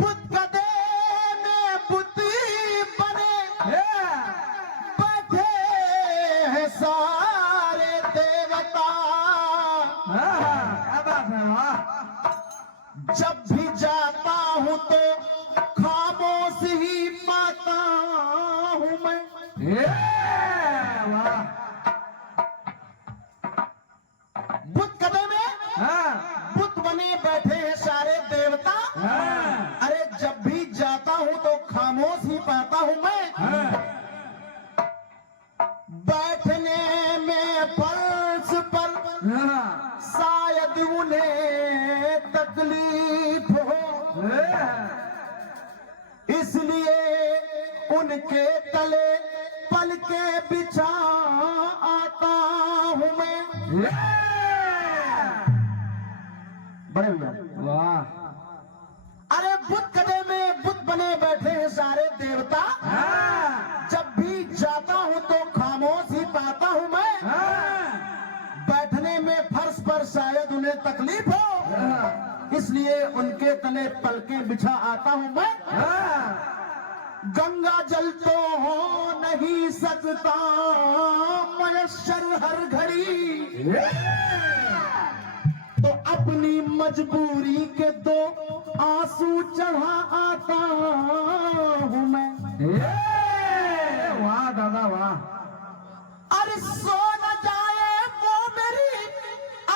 बुत गदे में बुत बने बैठे हैं सारे देवता। क्या बात है, वाह। जब भी जाता हूं तो खामोश ही पाता हूं मैं। वाह। बुत गदे में बुत बने बैठे हैं सारे देवता। अरे जब भी जाता हूं तो खामोश ही पाता हूं मैं। बैठने में फर्श पर शायद उन्हें तकलीफ हो, इसलिए उनके तले पल के बिछा आता हूं मैं। बड़े भैया, वाह। अरे बुत गदे में बुत बने बैठे हैं सारे देवता। जब भी जाता हूं तो खामोश ही पाता हूं मैं। बैठने में फर्श पर शायद उन्हें तकलीफ हो, इसलिए उनके तले पलकें बिछा आता हूं मैं। गंगा जल तो हो नहीं सकता मयस्सर हर घड़ी, तो अपनी मजबूरी के दो आंसू चढ़ा आता हूं मैं। वाह दादा वाह। अरे सो न जाए वो मेरी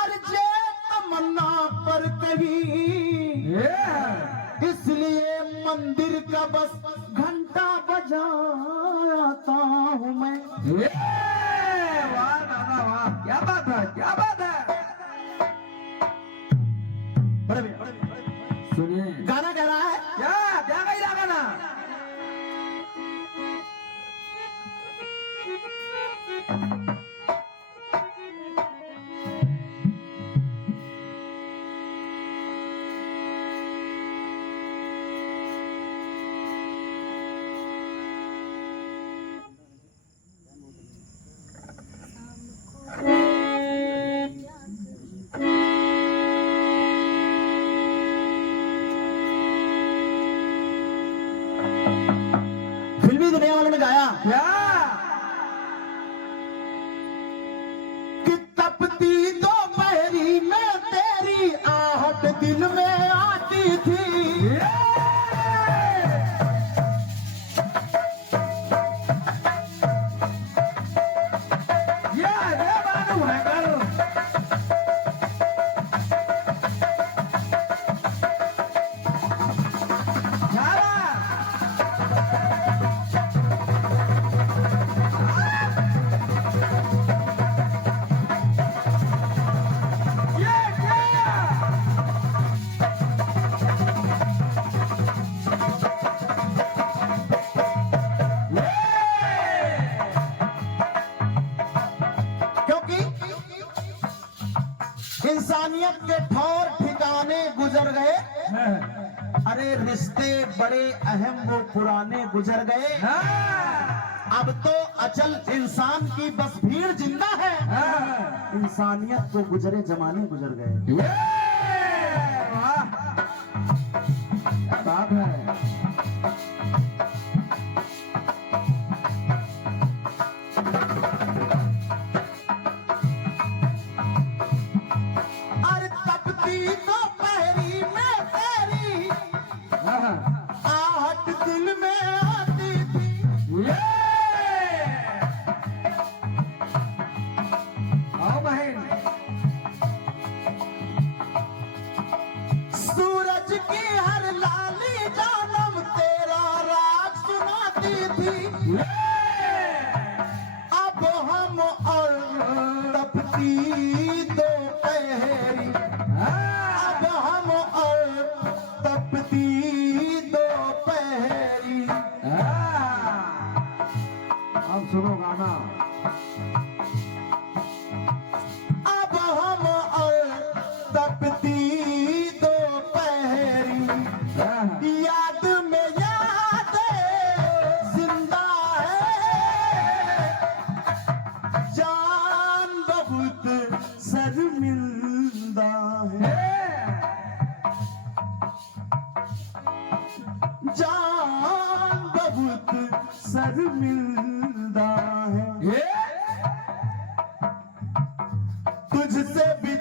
अर्जे तमन्ना पर कहीं, इसलिए मंदिर का बस घंटा बजाता हूं मैं। वाह दादा वाह। क्या बात है, क्या बात है। सुनिए, गाना कह रहा है क्या क्या गई गाना। फिल्मी दुनिया वालों ने गाया क्या कि तपती दोपहरी में तेरी आहट दिल में आती थी। ये मालूम है कल। क्योंकि इंसानियत के ठौर ठिकाने गुजर गए। अरे रिश्ते बड़े अहम वो पुराने गुजर गए। अब तो अचल इंसान की बस भीड़ जिंदा है। इंसानियत को गुजरे जमाने गुजर गए। वाह क्या बात है। अरे तपती दोपहरी में तेरी आहट दिल में आती थी। आओ बहन। सूरज की हर लाली जानम तेरा राग सुनाती थी। अब हम और तपती दोपहरी, अब हम और तपती दोपहरी। अब सुनो गाना। अब हम और तपती दोपहरी, याद में याद जिंदा है, जान बहुत शर्मिंदा है।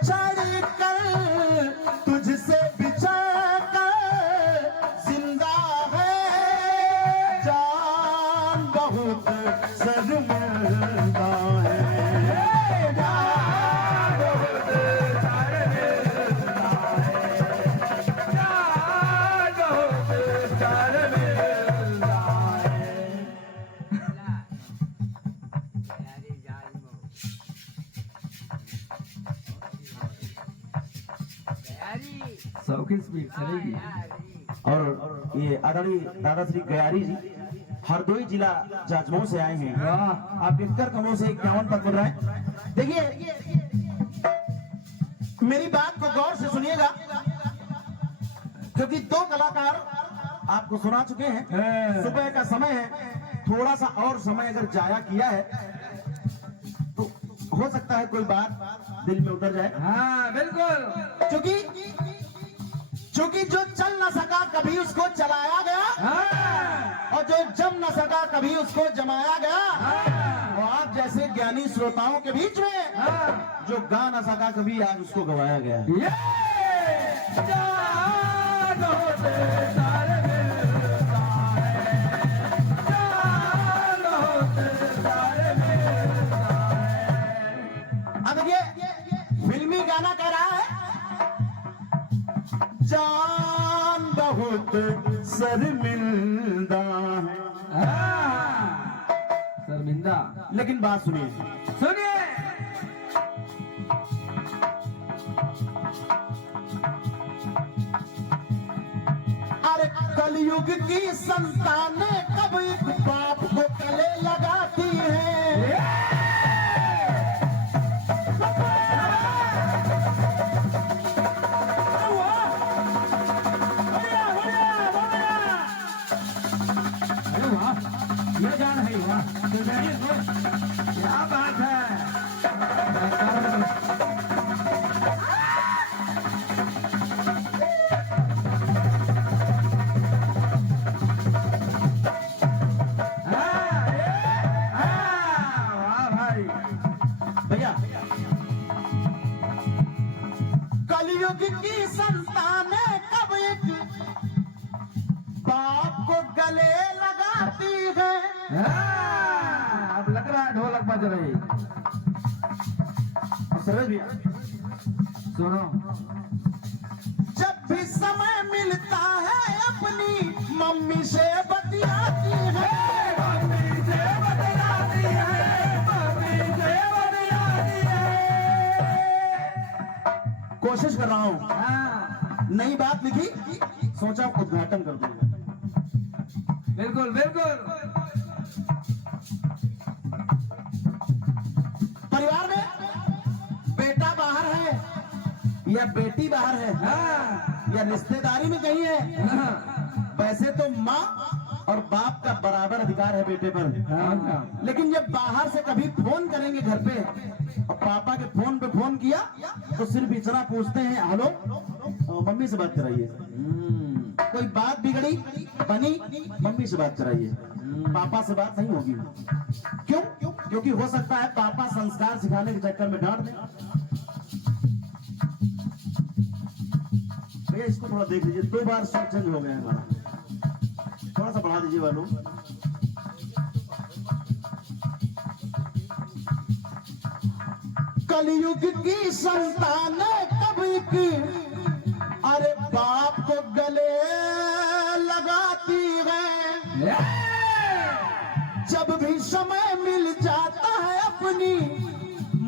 चढ़ कर तुझसे बिछड़ कर जिंदा है जान बहुत शर्मिंदा है जान बहुत शर्मिंदा है, जान बहुत शर्मिंदा है। सबकी स्पीड चलेगी। और ये आदरणीय दादाश्री गयारी जी हरदोई जिला जाजमऊ से आए हैं। वाह, आप 71 कमों से 51 तक बोल रहे हैं। देखिए मेरी बात को गौर से सुनिएगा क्योंकि दो कलाकार आपको सुना चुके हैं। सुबह का समय है, थोड़ा सा और समय अगर जाया किया है तो हो सकता है कोई बात दिल में उतर जाए। हाँ बिल्कुल। क्योंकि जो चल न सका कभी उसको चलाया गया हाँ, और जो जम न सका कभी उसको जमाया गया। हाँ, और आप जैसे ज्ञानी श्रोताओं के बीच में हाँ। जो गा न सका कभी आज उसको गवाया गया। ये जान होते शर्मिंदा है, जान होते शर्मिंदा है। अब देखिए फिल्मी गाना कह रहा है जान बहुत शर्मिंदा है, हाँ, शर्मिंदा। लेकिन बात सुनिए सुनिए। अरे कलयुग की संतानें कब एक बाप को गले लगाती हैं। अरे वाह, ये जान है। वाह, तो जानिए तो क्या बात है। वाह भाई। भैया कलयुग की संतानें कब एक बाप को गले लगाती है। हाँ, अब लग रहा है ढोलक बज रही। सर्वेश भैया सुनो। जब भी समय मिलता है अपनी मम्मी से बतियाती है। मम्मी से बतियाती है, मम्मी से बतियाती है। कोशिश कर रहा हूँ, हाँ, नई बात लिखी, सोचा उद्घाटन कर दूंगा। बिल्कुल बिल्कुल। परिवार में बेटा बाहर है या बेटी बाहर है हाँ, या रिश्तेदारी में कहीं है, हाँ, वैसे तो माँ और बाप का बराबर अधिकार है बेटे पर। हाँ, लेकिन जब बाहर से कभी फोन करेंगे घर पे और पापा के फोन पे फोन किया तो सिर्फ इतना पूछते हैं हेलो मम्मी से बात कराइए। कोई बात बिगड़ी बनी मम्मी से बात कराइए, पापा से बात नहीं होगी। क्यों? क्योंकि हो सकता है पापा संस्कार सिखाने के चक्कर में डांट दें। भैया इसको थोड़ा देख लीजिए, 2 बार सुर चेंज हो गया है हमारा, थोड़ा सा बढ़ा दीजिए वालों। कलयुग की संतानें कभी की अरे बाप को गले लगाती है। जब भी समय मिल जाता है अपनी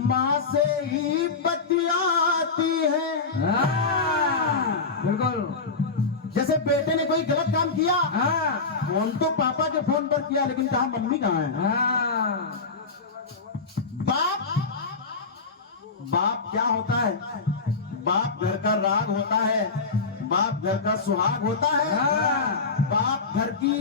माँ से ही बतियाती है। बिल्कुल। जैसे बेटे ने कोई गलत काम किया, हाँ, फोन तो पापा के फोन पर किया लेकिन कहा मम्मी कहाँ है। हाँ, बाप क्या होता है? बाप घर का राग होता है, बाप घर का सुहाग होता है। हाँ, बाप घर की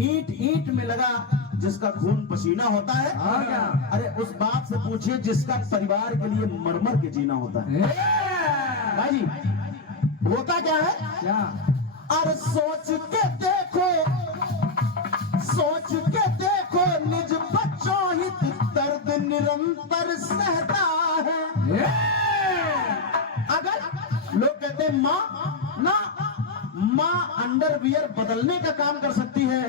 ईंट ईंट में लगा जिसका खून पसीना होता है। और क्या? अरे उस बाप से पूछिए जिसका परिवार के लिए मर मर के जीना होता है। भाई जी होता क्या है? क्या? अरे सोच के देखो निज बच्चों हित दर्द निरंतर सहता है। माँ ना, माँ अंडरवियर बदलने का काम कर सकती है,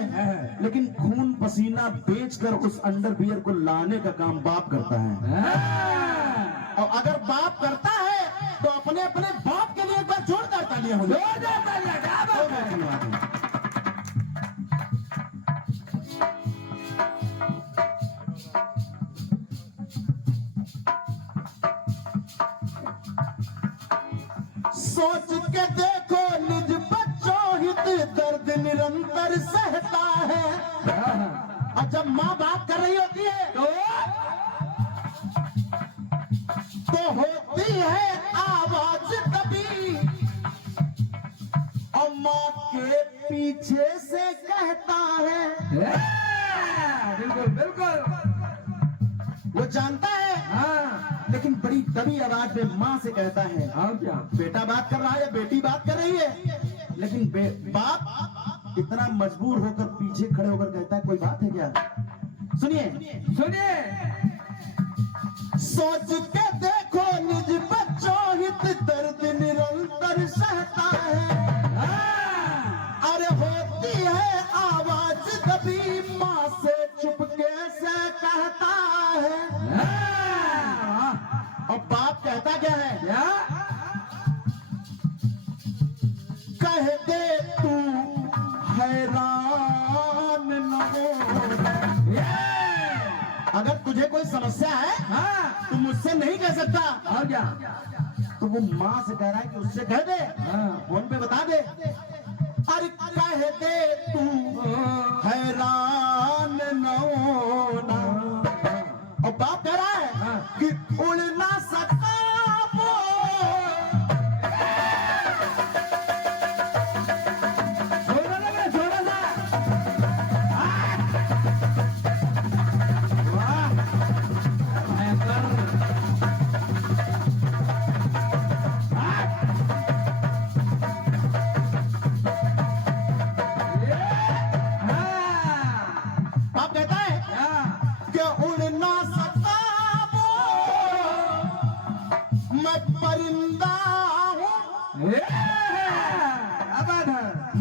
लेकिन खून पसीना बेचकर उस अंडरवियर को लाने का काम बाप करता है। और अगर बाप करता है तो अपने अपने बाप के लिए एक बार जोरदार तालियां हो। सोच के देखो निज बच्चों हित दर्द निरंतर सहता है। और जब माँ बात कर रही होती है तो होती है आवाज दबी, और माँ के पीछे से कहता है, बिल्कुल बिल्कुल, वो जानता है लेकिन बड़ी दबी आवाज में माँ से कहता है। और क्या, बेटा बात कर रहा है या बेटी बात कर रही है, लेकिन बाप इतना मजबूर होकर पीछे खड़े होकर कहता है, कोई बात है क्या? सुनिए सुनिए। सोच के देखो निज बच्चों हित दर्द निरंतर सहता है। अरे होती है आवाज दबी, माँ से चुपके से कहता है। और बाप कहता क्या है? कह दे तू हैरान न हो। अगर तुझे कोई समस्या है तू मुझसे नहीं कह सकता। और क्या, तो वो माँ से कह रहा है कि उससे कह दे, फोन पे बता दे। अरे कह दे तू हैरान न होना। और बाप कह रहा है कि उड़ ना सकता वो, बाप कहता है कि उड़ ना सकता वो, मैं परिंदा हूँ।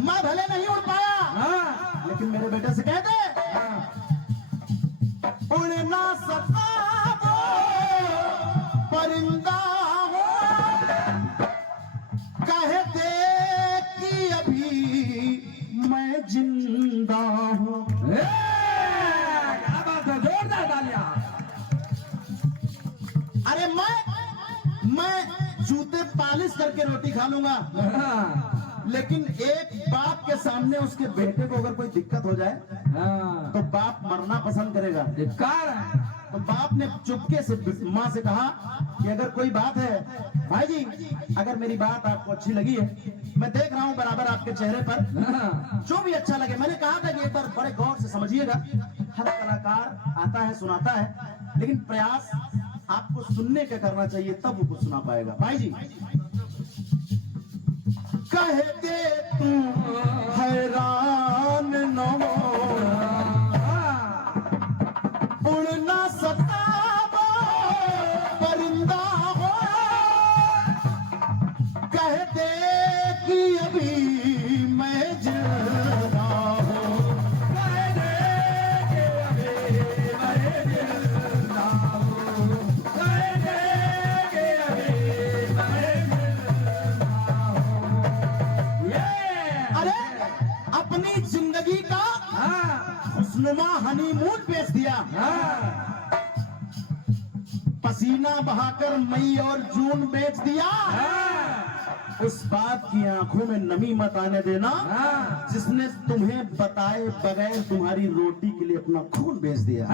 मैं भले नहीं उड़ पाया, लेकिन मेरे बेटे से कह दे उड़ ना सकता वो, परिंदा हूँ। कह दे कि अभी मैं जिंदा हूँ। जोरदार तालियां। अरे मैं जूते पालिश करके रोटी खा लूंगा, लेकिन एक बाप के सामने उसके बेटे को अगर कोई दिक्कत हो जाए तो बाप मरना पसंद करेगा। तो बाप ने चुपके से माँ से कहा कि अगर कोई बात है भाई जी, अगर मेरी बात आपको अच्छी लगी है, मैं देख रहा हूँ बराबर आपके चेहरे पर, जो भी अच्छा लगे। मैंने कहा था कि एक बार बड़े गौर से समझिएगा, हर कलाकार आता है सुनाता है, लेकिन प्रयास आपको सुनने का करना चाहिए, तब वो कुछ सुना पाएगा। भाई जी, कह दे तू हैरान न हो, उड़ ना सकता वो, परिंदा हो। कह दे कि अभी मैं जिंदा हूँ। कह दे कि अभी मैं जिंदा हूँ। कह दे कि अभी मैं जिंदा हूँ। अरे अपनी जिंदगी का खुशनुमा हनीमून पेश दिया, पसीना बहाकर मई और जून बेच दिया। उस बात की आंखों में नमी मत आने देना जिसने तुम्हें बताए बगैर तुम्हारी रोटी के लिए अपना खून बेच दिया।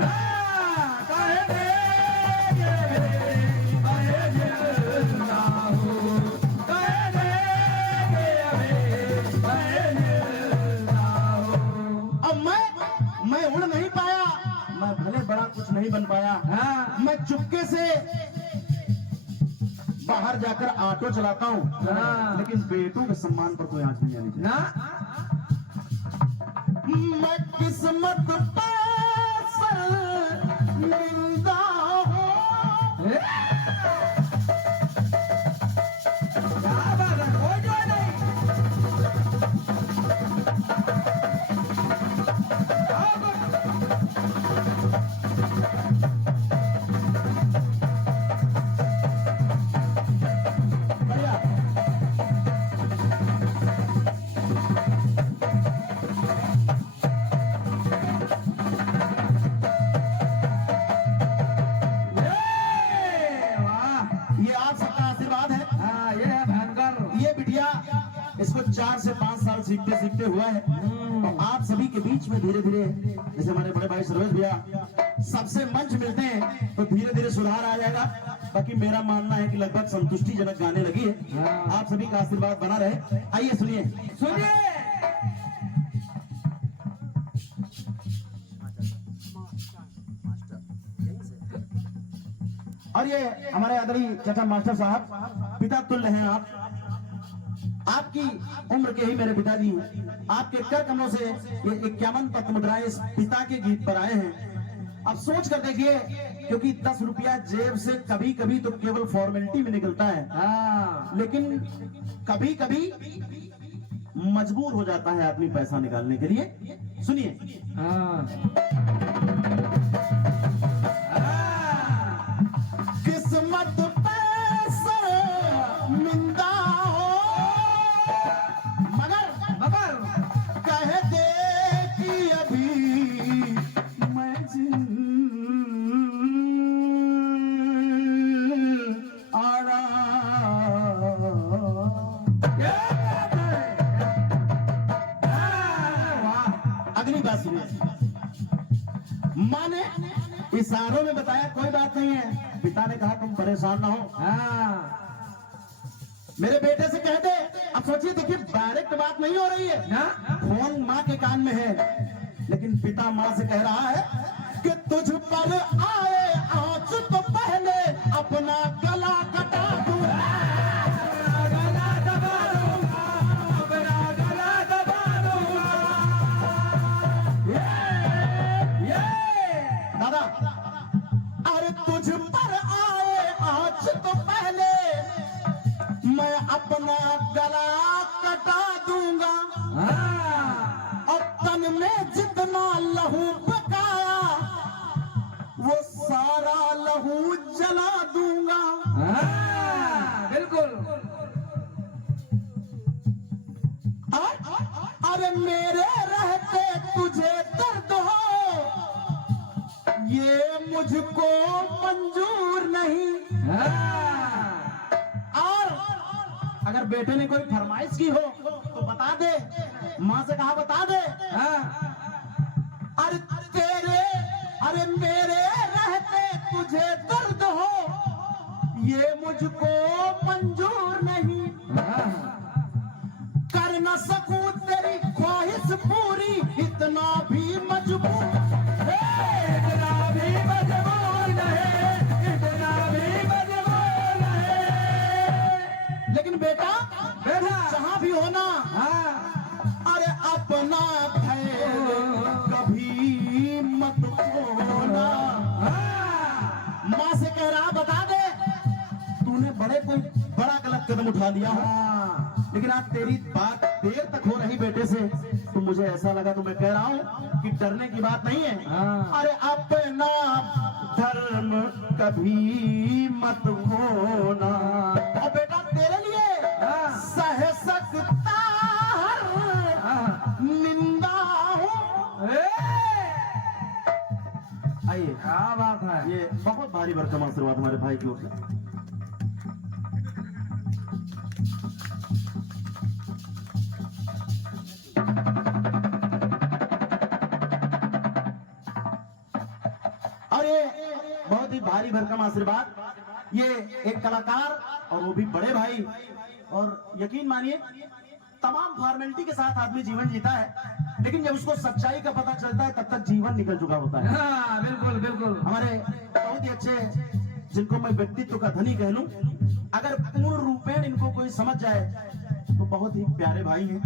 अब मैं उड़ नहीं पाया, मैं भले बड़ा कुछ नहीं बन पाया, मैं चुपके से बाहर जाकर ऑटो चलाता हूँ, लेकिन बेटों के सम्मान पर कोई आंच नहीं आनी चाहिए। मैं किस्मत पर निंदा हूँ। ये आप सबका आशीर्वाद है। हाँ ये है भयंकर। ये बिटिया इसको 4 से 5 साल सीखते सीखते हुआ है। और आप सभी के बीच में धीरे धीरे, जैसे हमारे बड़े भाई सर्वेश भैया सबसे मंच मिलते हैं तो धीरे धीरे सुधार आ जाएगा। बाकी मेरा मानना है कि लगभग संतुष्टिजनक गाने लगी है। आप सभी का आशीर्वाद बना रहे। आइए सुनिए सुनिए। और ये हमारे आदरणीय चाचा मास्टर साहब, पिता तुल्य हैं आप। आपकी उम्र के ही मेरे पिताजी हैं। आपके कर कमलों से ये 51 पत्र मुद्राएं इस पिता के गीत पर आए हैं। अब सोच कर देखिए, क्योंकि 10 रुपया जेब से कभी कभी तो केवल फॉर्मेलिटी में निकलता है, लेकिन कभी कभी मजबूर हो जाता है आदमी पैसा निकालने के लिए। सुनिए। किस्मत पैसा मिंदा हो, मगर कह दे कि अभी मैं आड़ा। अगली बात सुनिए। माँ ने इशारों में बताया कोई बात नहीं है। पिता ने कहा तुम परेशान ना हो, मेरे बेटे से कह दे। अब सोचिए, देखिए डायरेक्ट बात नहीं हो रही है, फोन माँ के कान में है, लेकिन पिता माँ से कह रहा है कि तुझ पर आए आंच तो पहले अपना गला कटा दूं। दादा, अरे तुझ पर आए आंच तो पहले मैं अपना गला कटा दूंगा। और तन में जितना लहू बकाया वो सारा लहू जला दूंगा। बिल्कुल। अरे मेरे रहते तुझे दर्द हो, ये मुझको मंजूर नहीं। अगर बेटे ने कोई फरमाइश की हो तो बता दे। माँ से कहा बता दे। अरे मेरे रहते तुझे दर्द हो, ये मुझको मंजूर नहीं। कर न सकूं तेरी ख्वाहिश पूरी, इतना भी मजबूर नहीं, इतना भी मजबूर नहीं। लेकिन बेटा जहां भी होना, अरे अपना कभी मत खोना। माँ से कह रहा बता दे, तूने कोई बड़ा गलत कदम उठा लिया हो, लेकिन आज तेरी बात देर तक हो रही बेटे से, तो मुझे ऐसा लगा, तो मैं कह रहा हूँ कि डरने की बात नहीं है। अरे अपना धर्म कभी मत खोना। और बेटा तेरे लिए सह सकता निंदा हूँ। आइए, क्या बात है। ये बहुत भारी भरकम आशीर्वाद हमारे भाई की ओर से। और ये बहुत ही भारी भरकम आशीर्वाद, ये एक कलाकार और वो भी बड़े भाई, और यकीन मानिए तमाम फॉर्मेलिटी के साथ आदमी जीवन जीता है, लेकिन जब उसको सच्चाई का पता चलता है तब तक जीवन निकल चुका होता है। बिल्कुल बिल्कुल। हमारे बहुत ही अच्छे, जिनको मैं व्यक्तित्व का धनी कह लूं, अगर पूर्ण रूपेण इनको कोई समझ जाए तो बहुत ही प्यारे भाई हैं।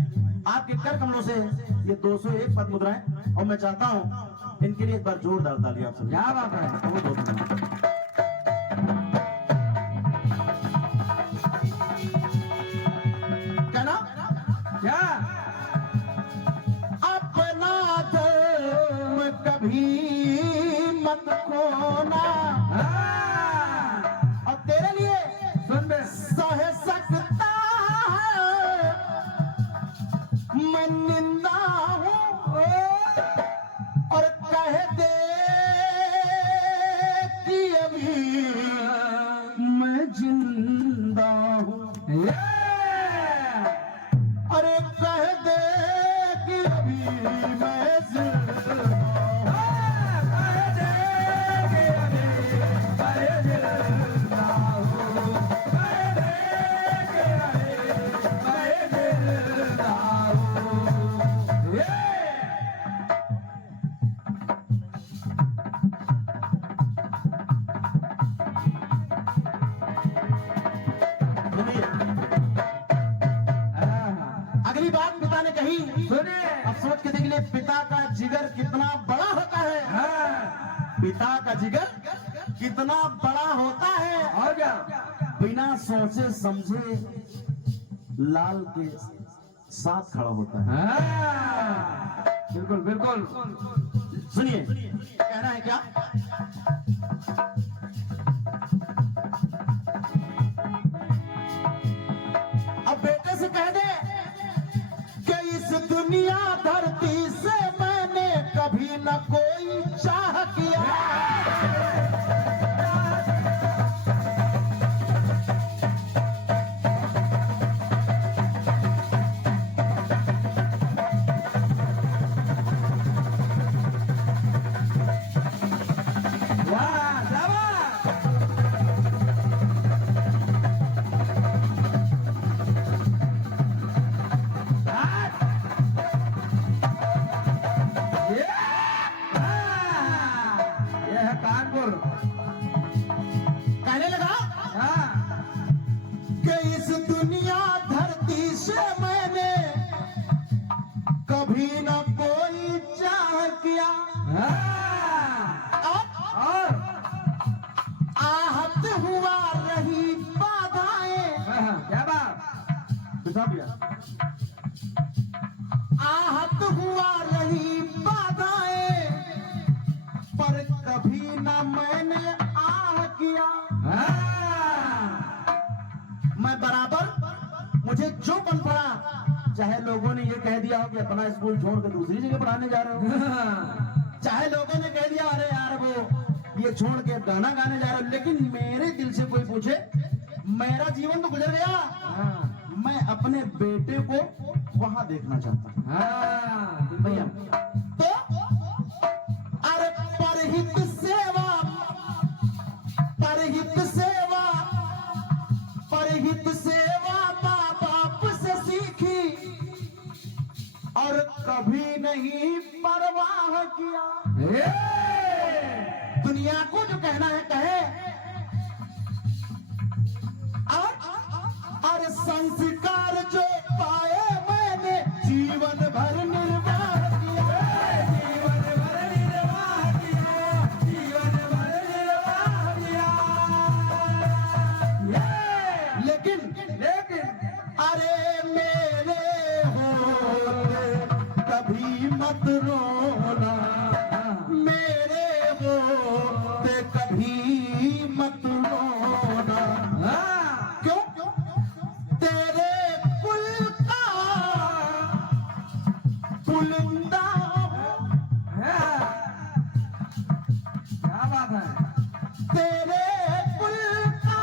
आपके कर कमलों से ये 201 पद मुद्राएं, और मैं चाहता हूं इनके लिए एक बार जोरदार ताली आप सब। क्या बात है। बहुत बहुत धन्यवाद। कहना क्या अपना धर्म कभी मत खोना। और तेरे लिए सुन बे। सह सकता है मैं निंदा हूँ, और कह दे कि अभी मैं जिंदा अगली बात पिता ने कही, सुनिए। अब सोच के देख लिए पिता का जिगर कितना बड़ा होता है। हाँ। पिता का जिगर कितना बड़ा होता है। और क्या? बिना सोचे समझे लाल के साथ खड़ा होता है। हाँ। बिल्कुल बिल्कुल। सुनिए कहना है क्या? अब बेटे से कह दे कि इस दुनिया धरती से मैंने कभी न कोई चाह किया। वाह, शाबाश। ये है कानपुर। कहने लगा हाँ। कि इस दुनिया धरती से मैंने कभी न कोई चाह किया। हाँ। और आहत हुआ रही बाधाएं। क्या बात? बिठा दिया। आहत हुआ रही बाधाएं, पर कभी न मैंने आह किया। मैं बराबर मुझे जो बन पड़ा, चाहे लोगों ने ये कह दिया हो कि अपना स्कूल छोड़ कर दूसरी जगह पढ़ाने जा रहे हो, चाहे लोगों ने कह दिया अरे यार वो ये छोड़ के गाना गाने जा रहे हो, लेकिन मेरे दिल से कोई पूछे, मेरा जीवन तो गुजर गया, मैं अपने बेटे को वहां देखना चाहता हूं। भैया तो अरे परहित सेवा, परहित सेवा, परहित सेवा माँ बाप से सीखी और कभी नहीं परवाह किया। दुनिया को जो कहना है कहे, और संस्कार जो पाए मैंने जीवन भर निर्वाह किया। जीवन भर निर्वाह किया, जीवन भर निर्वाह किया। लेकिन अरे मेरे होते कभी मत रोना, मेरे होते कभी मत रोना। क्यों? तेरे कुल का पुलिंदा क्या बात है? तेरे कुल का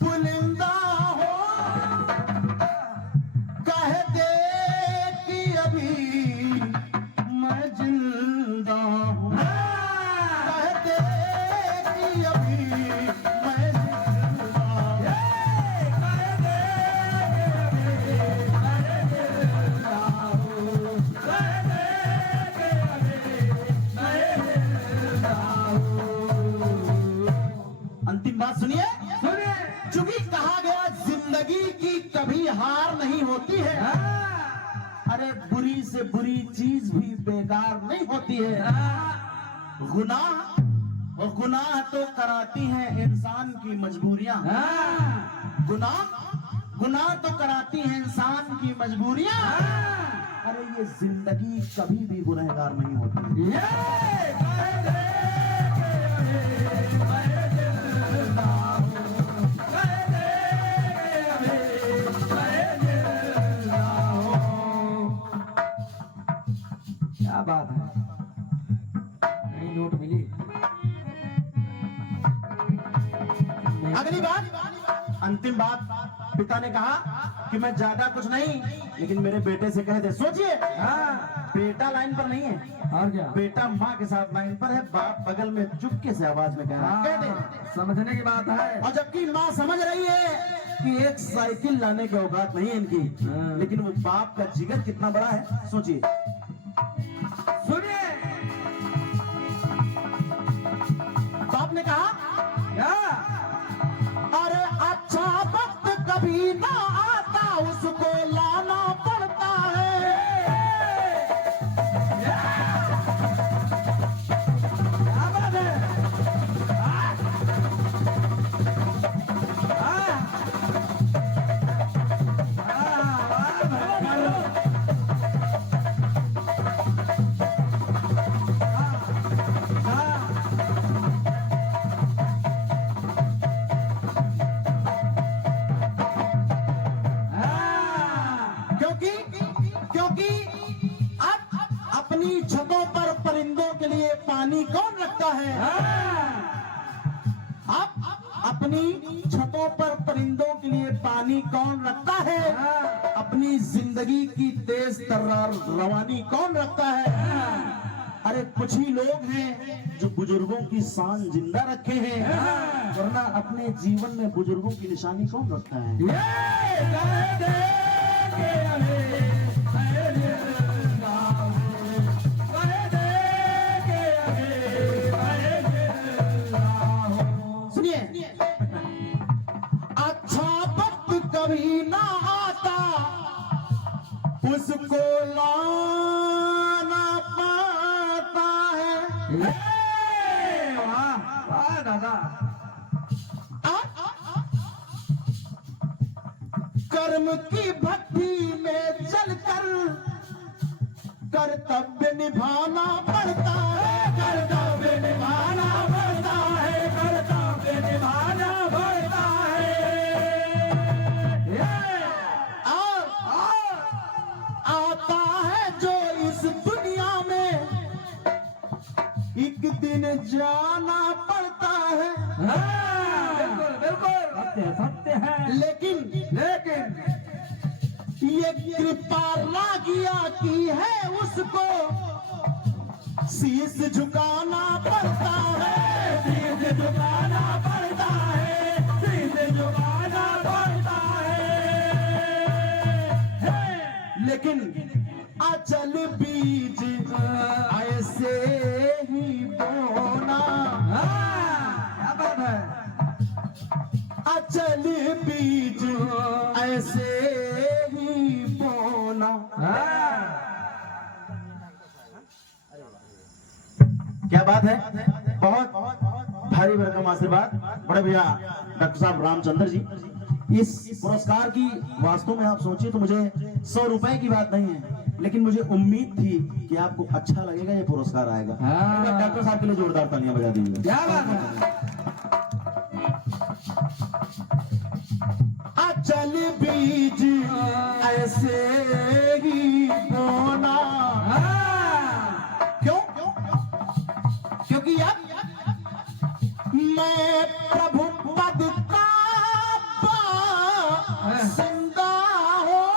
पुलिंदा हो, कह दे कि अभी मैं जिंदा हूँ, कह दे कि अभी मैं जिंदा हूँ। अंतिम बात सुनिए। सुनिए। चूंकि कहा गया जिंदगी की कभी हार नहीं होती है, अरे बुरी से बुरी चीज भी बेकार नहीं होती है। गुनाह और गुनाह तो कराती हैं इंसान की मजबूरियां। गुनाह तो कराती हैं इंसान की मजबूरियां। अरे ये जिंदगी कभी भी गुनहगार नहीं होती। क्या बात है? नई नोट मिली। अगली बात, अंतिम बात, पिता ने कहा कि मैं ज्यादा कुछ नहीं, लेकिन मेरे बेटे से कह दे। सोचिए, बेटा लाइन पर नहीं है, और क्या? बेटा माँ के साथ लाइन पर है, बाप बगल में चुपके से आवाज में कह रहा है, कह दे। समझने की बात है। और जबकि माँ समझ रही है कि एक साइकिल लाने की औकात नहीं है इनकी, लेकिन वो बाप का जिगर कितना बड़ा है, सोचिए। सुनिए। बाप ने कहा, क्या? अरे अच्छा वक्त कभी ना आता उसको लाना पड़ता है। क्या बात है? क्योंकि अपनी छतों पर परिंदों के लिए पानी कौन रखता है? अपनी छतों पर परिंदों के लिए पानी कौन रखता है? अपनी जिंदगी की तेज तर्रार रवानी कौन रखता है? अरे कुछ ही लोग हैं जो बुजुर्गों की शान जिंदा रखे हैं, वरना अपने जीवन में बुजुर्गों की निशानी कौन रखता है? सुनिए, अच्छा वक्त कभी ना आता उसको लाना पाता है। वाह वाह दादा। कर्म की भट्टी में चलकर कर्तव्य निभाना पड़ता है। कर्तव्य निभाना पड़ता है। कर्तव्य निभाना पड़ता है। और आता है जो इस दुनिया में एक दिन जाना पड़ता है। बिल्कुल बिल्कुल सत्य है। लेकिन ये कृपा लागिया की है उसको शीश झुकाना पड़ता है। शीश झुकाना पड़ता है। शीश झुकाना पड़ता है। लेकिन अचल बीज ऐसे ही बोना। क्या बात है? अचल बीज ऐसे ही बोना। क्या बात है? बहुत भारी भरकम आशीर्वाद बड़े भैया डॉक्टर साहब रामचंद्र जी। इस पुरस्कार की वास्तव में आप सोचिए तो मुझे 100 रुपए की बात नहीं है, लेकिन मुझे उम्मीद थी कि आपको अच्छा लगेगा ये पुरस्कार आएगा। डॉक्टर साहब के लिए जोरदार तालियां बजा दीजिए। क्या बात है? अचल बीज ऐसे ही बोना। क्यों? क्योंकि अब मैं प्रभु पद का बासिंदा हूं।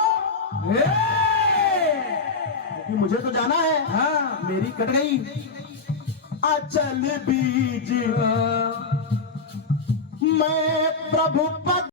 क्योंकि मुझे तो जाना है, मेरी कट गई। अचल बीज मैं प्रभु पद